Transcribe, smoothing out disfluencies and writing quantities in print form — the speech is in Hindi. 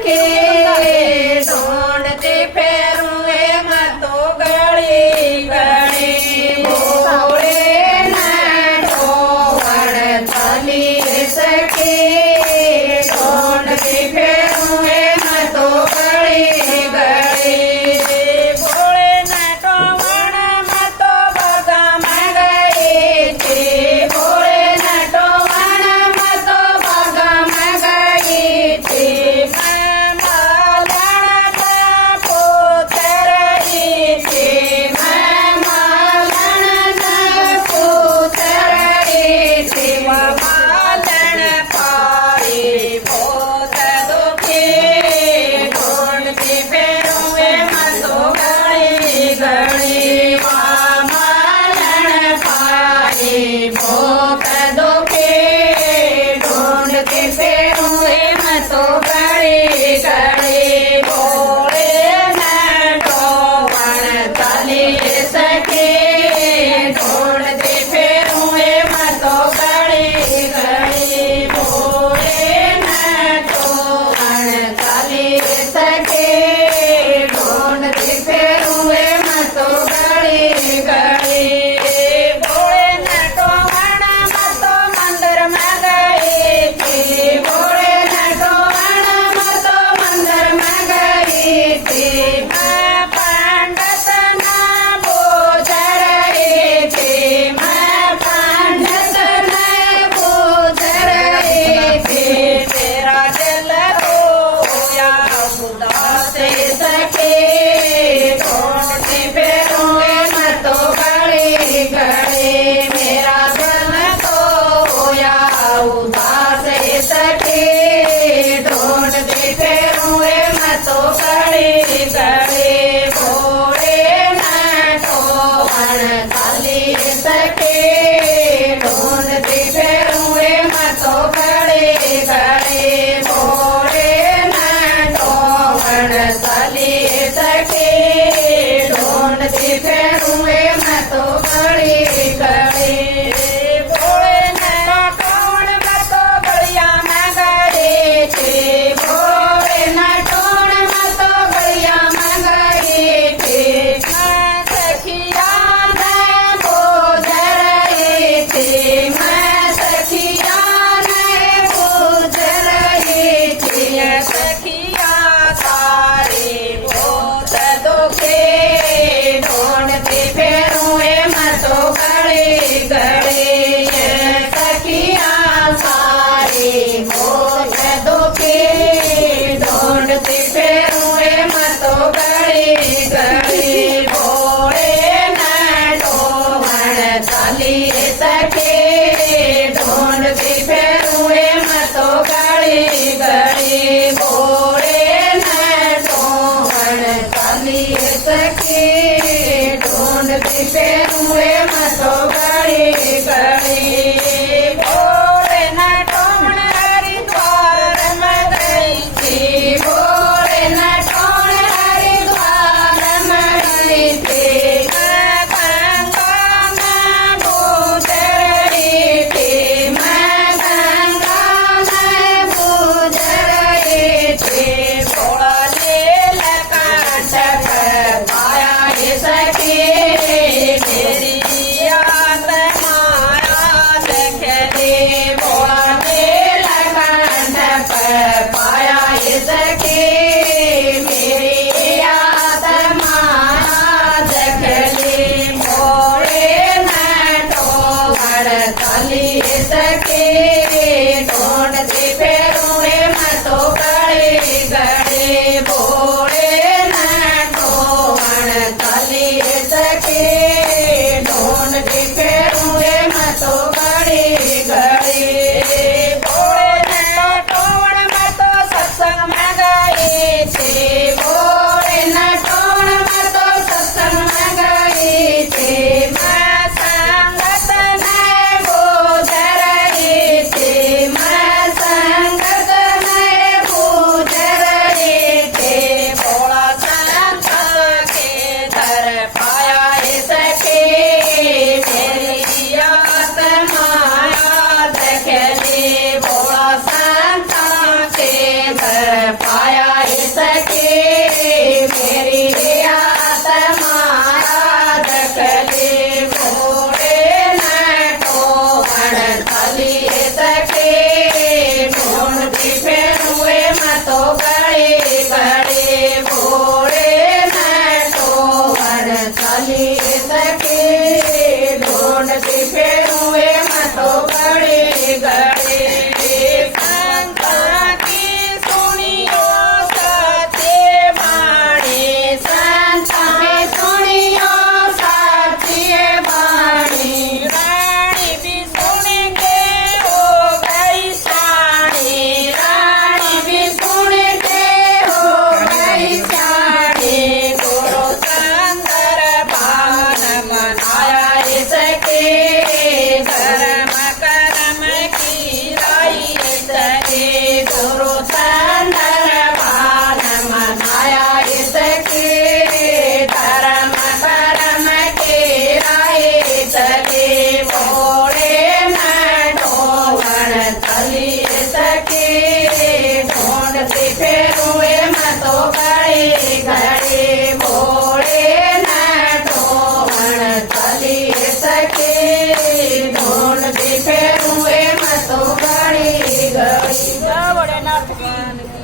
सखी ढूंढती फेरूं मैं तो गली गली भोले नाटो वड़तली सखी ढूंढती फेरूं मैं तो गली गली भोले नाटो वण मैं तो बगा में गई थी भोले नाटो वण मैं तो बगा में गई थी मैं मालन का पुत्र रही थी मैं मालन का पुत्र रही थी मालन पाई बहुत दुखी ફેરું એમાં તો ગળી ગળી ભોળેનાથ વણથલી સખી ધૂન ફેરું એમાં તો ગળી ગળી જય ભોળેનાથ કી